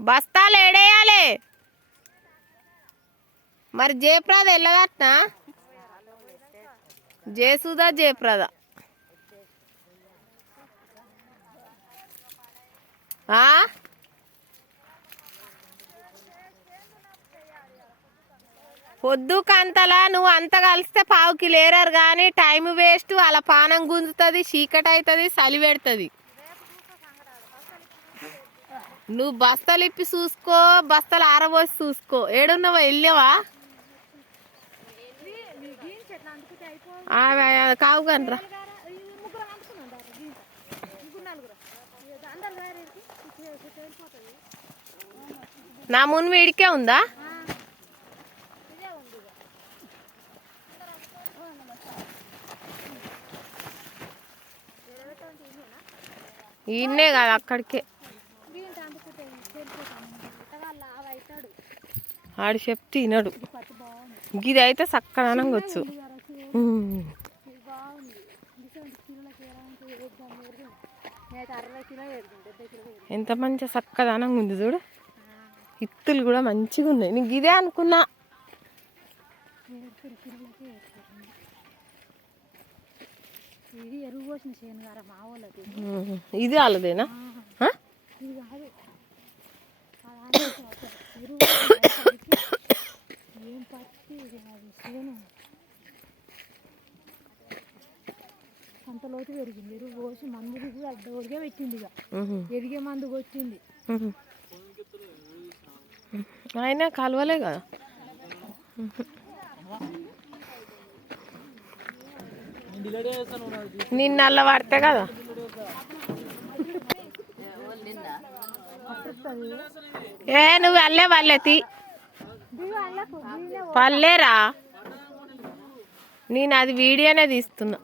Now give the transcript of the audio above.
బస్తాలు ఏడేయాలి మరి. జయప్రద వెళ్ళదట్నా? జయసుధా జయప్రద పొద్దు కంతలా నువ్వు అంత కలిస్తే పావుకి లేరారు కానీ టైం వేస్ట్. అలా పానం గుంజుతుంది, చీకటి అవుతుంది, చలి పెడుతుంది. నువ్వు బస్తాలు ఇప్పి చూసుకో, బస్తాలు ఆరబోసి చూసుకో. ఏడున్నావా? వెళ్ళావా? కావు కనరా నా మున్ను వీడికే ఉందా? ఇన్నే కాదు అక్కడికే. ఆడు చెప్తే వినడు. గిది అయితే చక్కదనంగా వచ్చు. ఎంత మంచిగా చక్కదనంగా ఉంది చూడు. ఇత్తులు కూడా మంచిగా ఉన్నాయి. నీకు ఇదే అనుకున్నా. ఇది వాళ్ళదేనా? అంత లోతు పెరిగింది. ఎరువు పోసి మందు అడ్డోడిగా పెట్టింది. ఇక ఎదిగే మందుకు వచ్చింది. అయినా కలవలే కదా. నిన్న అల్ల పడితే కదా. ఏ నువ్వు అల్లే వాళ్ళేతి పల్లేరా. నేను అది వీడియోనే తీస్తున్నా.